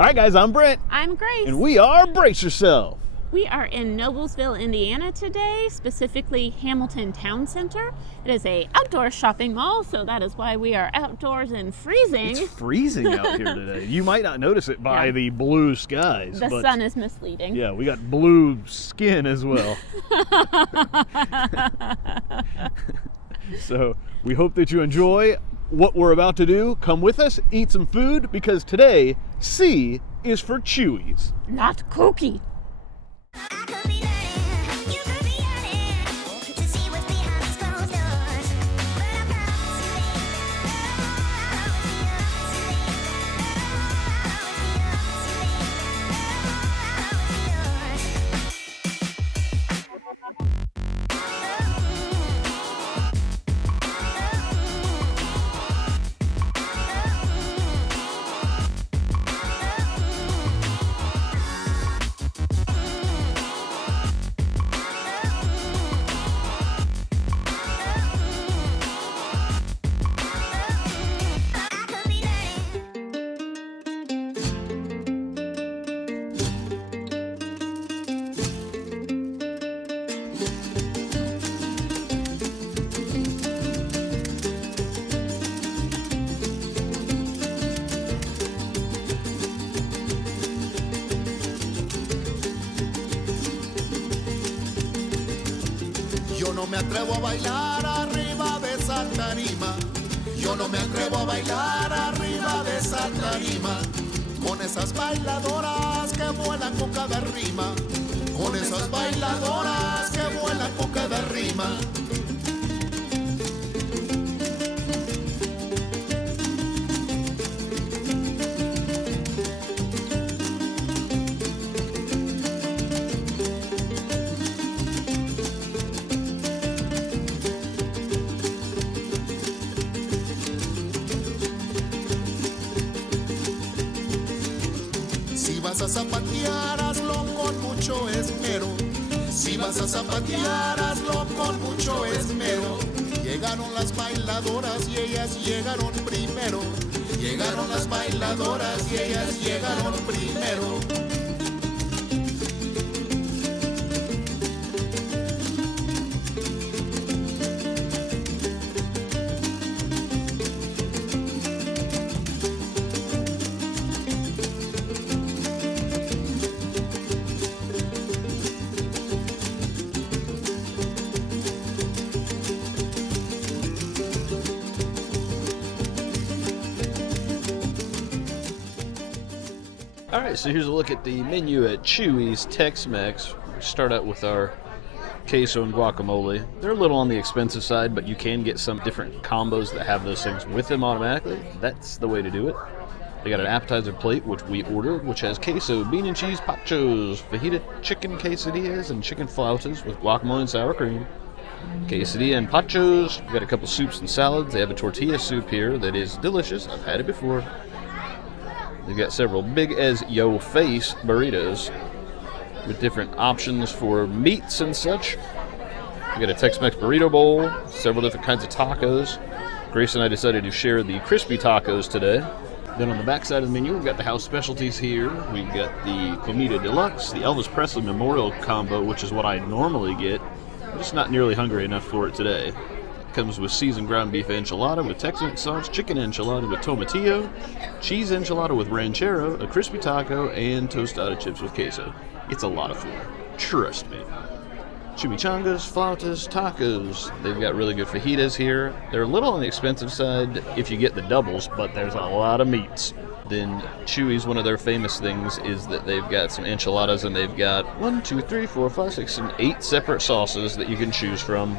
All right, guys, I'm Brent. I'm Grace. And we are Brace Yourself. We are in Noblesville, Indiana today, specifically Hamilton Town Center. It is a outdoor shopping mall, so that is why we are outdoors and freezing. It's freezing out here today. You might not notice it by the blue skies. The sun is misleading. Yeah, we got blue skin as well. So we hope that you enjoy what we're about to do. Come with us, eat some food, because today, C is for Chuy's. Not cookie. Yo no me atrevo a bailar arriba de esa tarima. Yo no me atrevo a bailar arriba de esa tarima. Con esas bailadoras que vuelan con cada rima. Con esas bailadoras que vuelan con cada rima. Si vas a zapatear, hazlo con mucho esmero. Si vas a zapatear, hazlo con mucho esmero. Llegaron las bailadoras y ellas llegaron primero. Llegaron las bailadoras y ellas llegaron primero. All right, so here's a look at the menu at Chuy's Tex-Mex. We start out with our queso and guacamole. They're a little on the expensive side, but you can get some different combos that have those things with them automatically. That's the way to do it. They got an appetizer plate, which we ordered, which has queso, bean and cheese pachos, fajita chicken quesadillas, and chicken flautas with guacamole and sour cream. Quesadilla and pachos. We got a couple soups and salads. They have a tortilla soup here that is delicious. I've had it before. They've got several big as yo face burritos with different options for meats and such. We got a Tex-Mex burrito bowl, several different kinds of tacos. Grace and I decided to share the crispy tacos today. Then on the back side of the menu, we've got the house specialties here. We've got the Comida Deluxe, the Elvis Presley Memorial Combo, which is what I normally get. I'm just not nearly hungry enough for it today. Comes with seasoned ground beef enchilada with Tex-Mex sauce, chicken enchilada with tomatillo, cheese enchilada with ranchero, a crispy taco, and tostada chips with queso. It's a lot of food. Trust me. Chimichangas, flautas, tacos. They've got really good fajitas here. They're a little on the expensive side if you get the doubles, but there's a lot of meats. Then Chuy's, one of their famous things is that they've got some enchiladas, and they've got 8 separate sauces that you can choose from.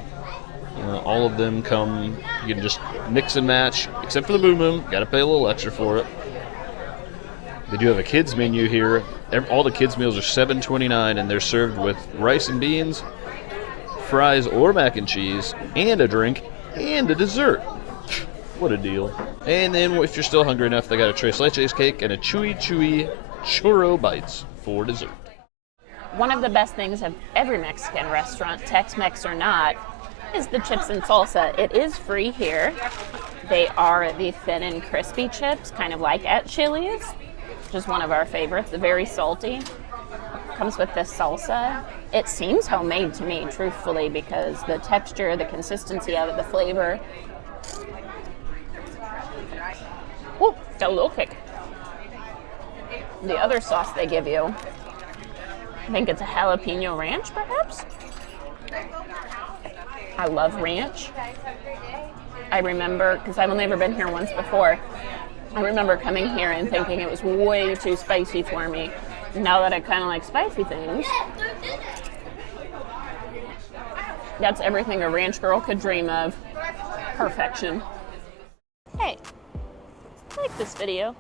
All of them come, you can just mix and match, except for the boom boom. Got to pay a little extra for it. They do have a kids menu here. All the kids meals are $7.29, and they're served with rice and beans, fries or mac and cheese, and a drink, and a dessert. What a deal. And then if you're still hungry enough, they got a tres leches cake and a Chuy churro bites for dessert. One of the best things of every Mexican restaurant, Tex-Mex or not, is the chips and salsa. It is free here. They are the thin and crispy chips, kind of like at Chili's. which is one of our favorites. Very salty. Comes with this salsa. It seems homemade to me, truthfully, because the texture, the consistency of it, the flavor. Ooh, got a little kick. The other sauce they give you, I think it's a jalapeno ranch, perhaps? I love ranch. I remember, because I've only ever been here once before, I remember coming here and thinking it was way too spicy for me. Now that I kind of like spicy things, that's everything a ranch girl could dream of. Perfection. Hey, like this video.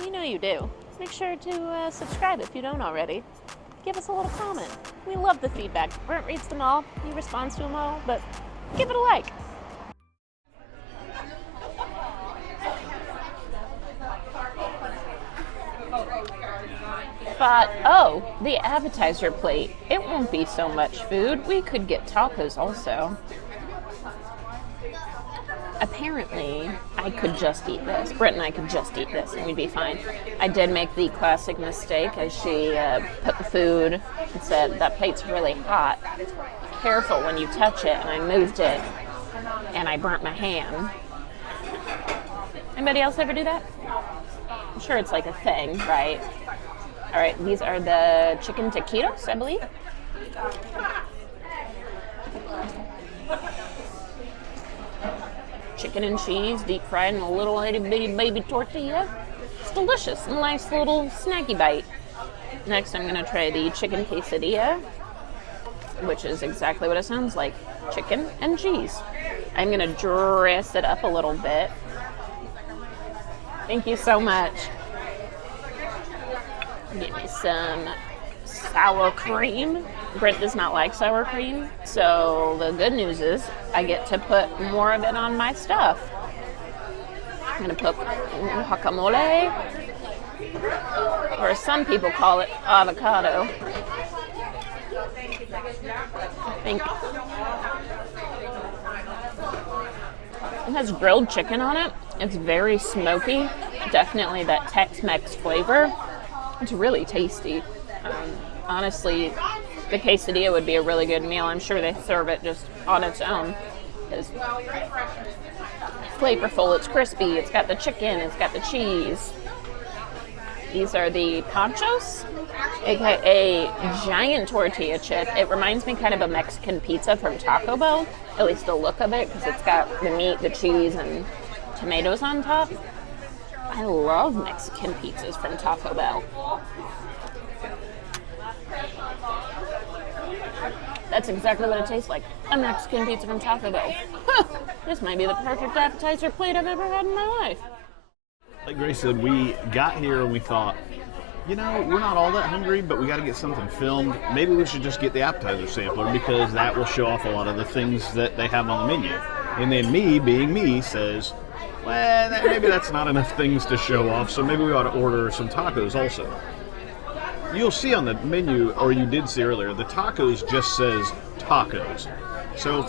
You know you do. Make sure to subscribe if you don't already. Give us a little comment. We love the feedback. Brent reads them all. He responds to them all, but give it a like. Thought, oh, the appetizer plate. It won't be so much food. We could get tacos also. Apparently, I could just eat this. Brent and I could just eat this and we'd be fine. I did make the classic mistake as she put the food and said, that plate's really hot. Careful when you touch it. And I moved it and I burnt my hand. Anybody else ever do that? I'm sure it's like a thing, right? All right, these are the chicken taquitos, I believe. Chicken and cheese, deep fried in a little itty bitty baby tortilla. It's delicious, a nice little snacky bite. Next, I'm gonna try the chicken quesadilla, which is exactly what it sounds like, chicken and cheese. I'm gonna dress it up a little bit. Thank you so much. Get me some sour cream. Brent does not like sour cream, so the good news is I get to put more of it on my stuff. I'm gonna put guacamole, or as some people call it, avocado. I think it has grilled chicken on it. It's very smoky, definitely that Tex-Mex flavor. It's really tasty. Honestly, the quesadilla would be a really good meal. I'm sure they serve it just on its own. It's flavorful, it's crispy, it's got the chicken, it's got the cheese. These are the panchos, aka giant tortilla chip. It reminds me kind of a Mexican pizza from Taco Bell, at least the look of it, because it's got the meat, the cheese, and tomatoes on top. I love Mexican pizzas from Taco Bell. That's exactly what it tastes like. A Mexican pizza from Taco Bell. This might be the perfect appetizer plate I've ever had in my life. Like Grace said, we got here and we thought, you know, we're not all that hungry, but we got to get something filmed. Maybe we should just get the appetizer sampler because that will show off a lot of the things that they have on the menu. And then me, being me, says, well, maybe that's not enough things to show off, so maybe we ought to order some tacos also. You'll see on the menu, or you did see earlier, the tacos just says tacos. So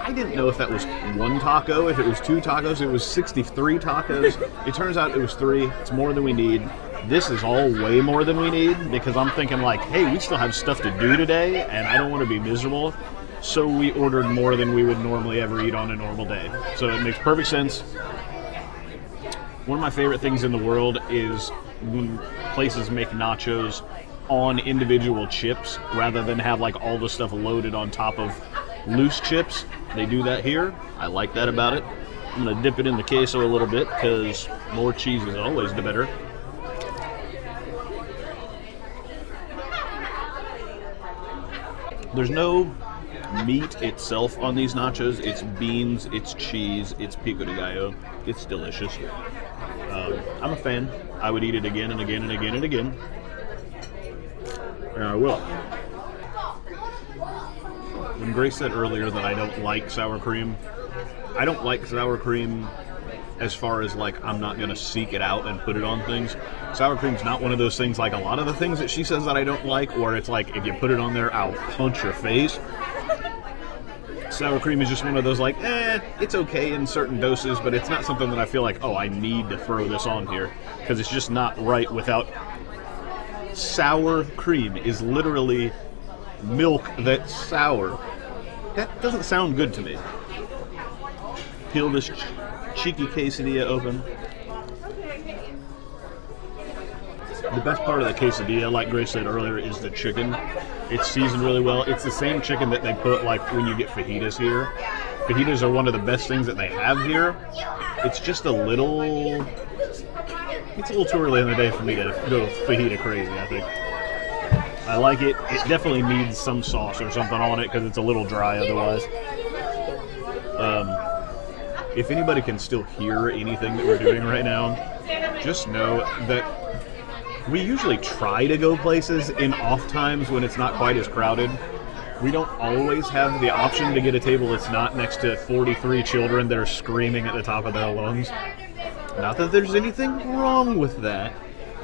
I didn't know if that was one taco, if it was two tacos. It was 63 tacos. It turns out it was 3. It's more than we need. This is all way more than we need because I'm thinking like, hey, we still have stuff to do today and I don't want to be miserable. So we ordered more than we would normally ever eat on a normal day. So it makes perfect sense. One of my favorite things in the world is when places make nachos on individual chips rather than have like all the stuff loaded on top of loose chips. They do that here. I like that about it. I'm going to dip it in the queso a little bit because more cheese is always the better. There's no meat itself on these nachos. It's beans, it's cheese, it's pico de gallo. It's delicious. I'm a fan. I would eat it again and again and again and again. And I will. When Grace said earlier that I don't like sour cream, I don't like sour cream as far as like I'm not going to seek it out and put it on things. Sour cream's not one of those things like a lot of the things that she says that I don't like, or it's like if you put it on there, I'll punch your face. Sour cream is just one of those like, it's okay in certain doses, but it's not something that I feel like, oh, I need to throw this on here, because it's just not right without. Sour cream is literally milk that's sour. That doesn't sound good to me. Peel this cheeky quesadilla open. The best part of the quesadilla, like Grace said earlier, is the chicken. It's seasoned really well. It's the same chicken that they put like when you get fajitas here. Fajitas are one of the best things that they have here. It's just a little too early in the day for me to go fajita crazy, I think. I like it. It definitely needs some sauce or something on it because it's a little dry otherwise. If anybody can still hear anything that we're doing right now, just know that we usually try to go places in off times when it's not quite as crowded. We don't always have the option to get a table that's not next to 43 children that are screaming at the top of their lungs. Not that there's anything wrong with that,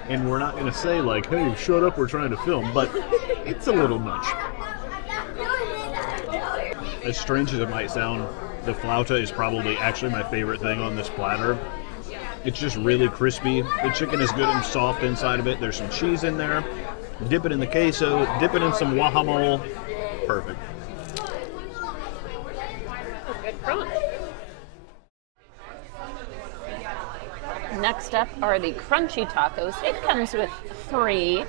and we're not going to say like, hey, shut up, we're trying to film, but it's a little much. As strange as it might sound, the flauta is probably actually my favorite thing on this platter. It's just really crispy. The chicken is good and soft inside of it. There's some cheese in there. Dip it in the queso, dip it in some guacamole. Perfect. Good crunch. Next up are the crunchy tacos. It comes with 3.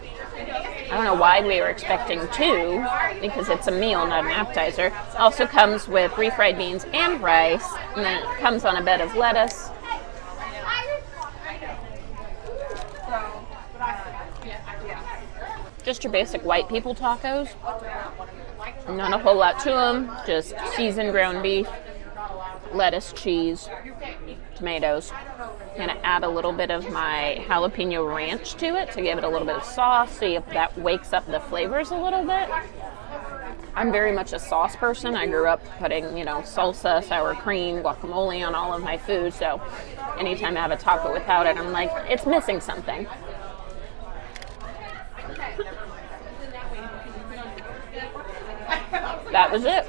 I don't know why we were expecting 2, because it's a meal, not an appetizer. It also comes with refried beans and rice, and then it comes on a bed of lettuce. Just your basic white people tacos. Not a whole lot to them, just seasoned ground beef, lettuce, cheese, tomatoes. I'm going to add a little bit of my jalapeno ranch to it to give it a little bit of sauce, see if that wakes up the flavors a little bit. I'm very much a sauce person. I grew up putting, salsa, sour cream, guacamole on all of my food, so anytime I have a taco without it, I'm like, it's missing something. That was it.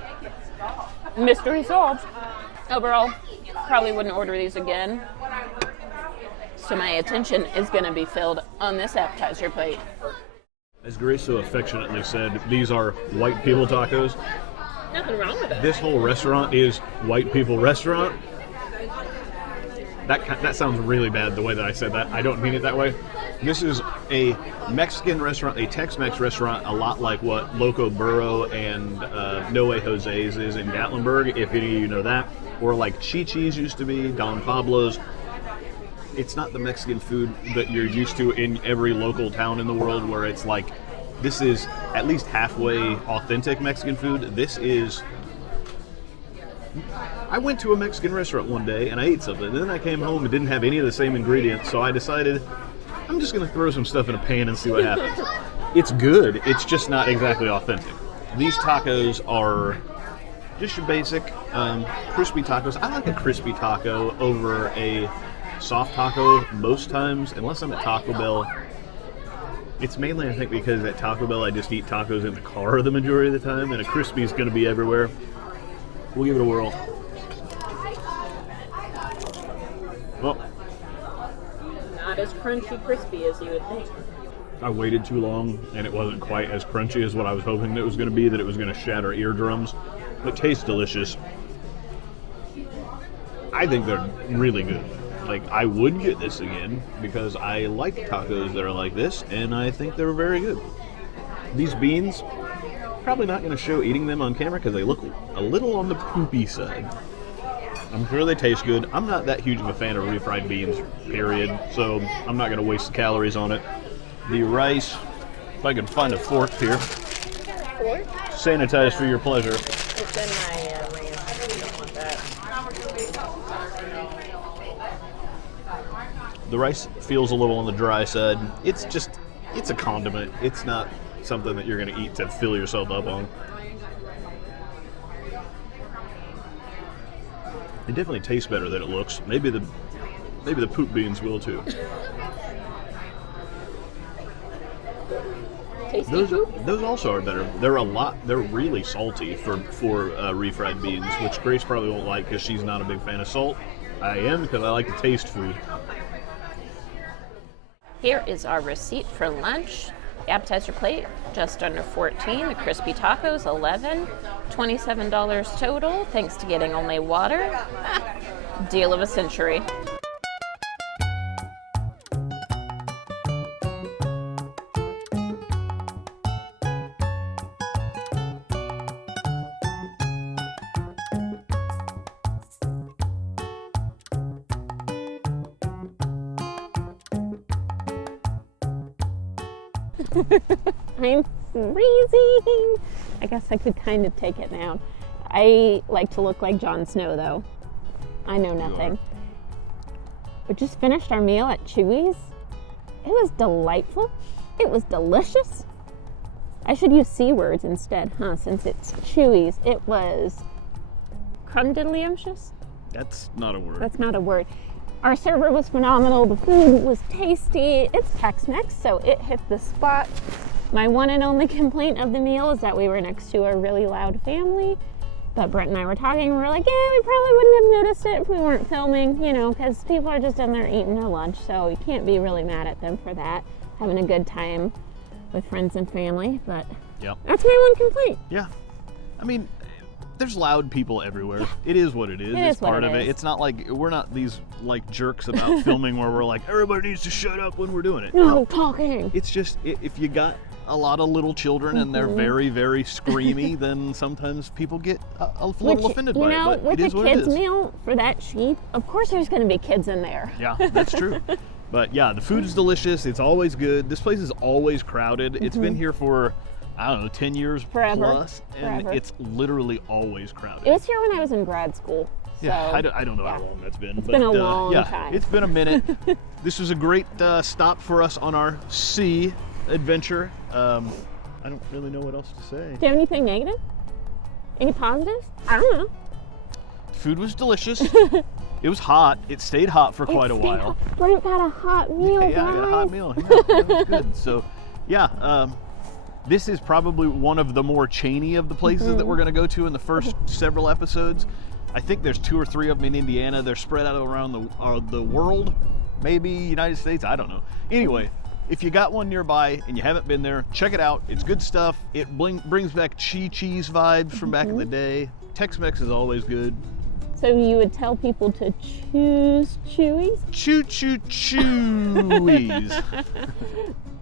Mystery solved. Overall, probably wouldn't order these again. So my attention is going to be filled on this appetizer plate. As Grace so affectionately said, these are white people tacos. Nothing wrong with it. This whole restaurant is white people restaurant. That sounds really bad the way that I said that. I don't mean it that way. This is a Mexican restaurant, a Tex-Mex restaurant, a lot like what Loco Burro and No Way Jose's is in Gatlinburg, if any of you know that. Or like Chi-Chi's used to be, Don Pablo's. It's not the Mexican food that you're used to in every local town in the world where it's like, this is at least halfway authentic Mexican food. This is... I went to a Mexican restaurant one day and I ate something, and then I came home and didn't have any of the same ingredients, so I decided I'm just going to throw some stuff in a pan and see what happens. It's good, it's just not exactly authentic. These tacos are just your basic crispy tacos. I like a crispy taco over a soft taco most times, unless I'm at Taco Bell. It's mainly, I think, because at Taco Bell I just eat tacos in the car the majority of the time, and a crispy is going to be everywhere. We'll give it a whirl. Well, Not as crunchy crispy as you would think. I waited too long, and it wasn't quite as crunchy as what I was hoping it was going to be, that it was going to shatter eardrums. It tastes delicious. I think they're really good. Like, I would get this again, because I like tacos that are like this, and I think they're very good. These beans, probably not going to show eating them on camera because they look a little on the poopy side. I'm sure they taste good. I'm not that huge of a fan of refried beans, period, so I'm not going to waste the calories on it. The rice, if I can find a fork here. Fork? Sanitize for your pleasure. It's in my ranch. I don't want that. The rice feels a little on the dry side. It's a condiment. It's not something that you're going to eat to fill yourself up on. It definitely tastes better than it looks. Maybe the poop beans will too. tasty food. Those also are better. They're really salty for refried beans, which Grace probably won't like because she's not a big fan of salt. I am because I like to taste food. Here is our receipt for lunch. The appetizer plate, just under $14. The crispy tacos, $11. $27 total, thanks to getting only water. Deal of a century. I'm freezing. I guess I could kind of take it now. I like to look like Jon Snow, though. I know nothing. We just finished our meal at Chuy's. It was delightful. It was delicious. I should use C words instead, huh? Since it's Chuy's. It was crumdiddlyumptious. That's not a word. That's not a word. Our server was phenomenal. The food was tasty. It's Tex-Mex, so it hit the spot. My one and only complaint of the meal is that we were next to a really loud family. But Brent and I were talking, and we were like, yeah, we probably wouldn't have noticed it if we weren't filming, you know, because people are just in there eating their lunch, so you can't be really mad at them for that. Having a good time with friends and family, but Yep. That's my one complaint. Yeah. I mean, there's loud people everywhere. Yeah. It is what it is. It's part of it. It's not like we're not these like jerks about filming where we're like, everybody needs to shut up when we're doing it. No talking. It's just if you got a lot of little children and they're very, very screamy, then sometimes people get a little offended by it. But with it is a what it kids is. meal for that cheap, of course there's going to be kids in there. Yeah, that's true. But yeah, the food is delicious. It's always good. This place is always crowded. It's been here for, I don't know, 10 years Forever. plus, and it's literally always crowded. It was here when I was in grad school. Yeah, so, I don't know how long that's been. It's been a long time. It's been a minute. This was a great stop for us on our sea adventure. I don't really know what else to say. Do you have anything negative? Any positives? I don't know. Food was delicious. It was hot. It stayed hot for quite a while. Brent got a hot meal, Yeah, I got a hot meal. Yeah, it was good. So, yeah, this is probably one of the more chainy of the places that we're going to go to in the first several episodes. I think there's 2 or 3 of them in Indiana. They're spread out around the world, maybe United States. I don't know. Anyway, if you got one nearby and you haven't been there, check it out. It's good stuff. It brings back cheese vibes from back in the day. Tex-Mex is always good. So you would tell people to choose Chuy's? Chewies.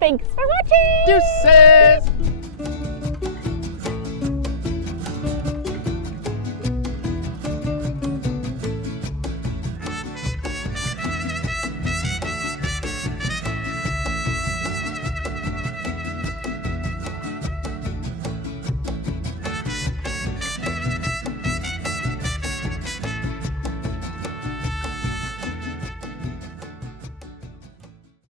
Thanks for watching! Deuces!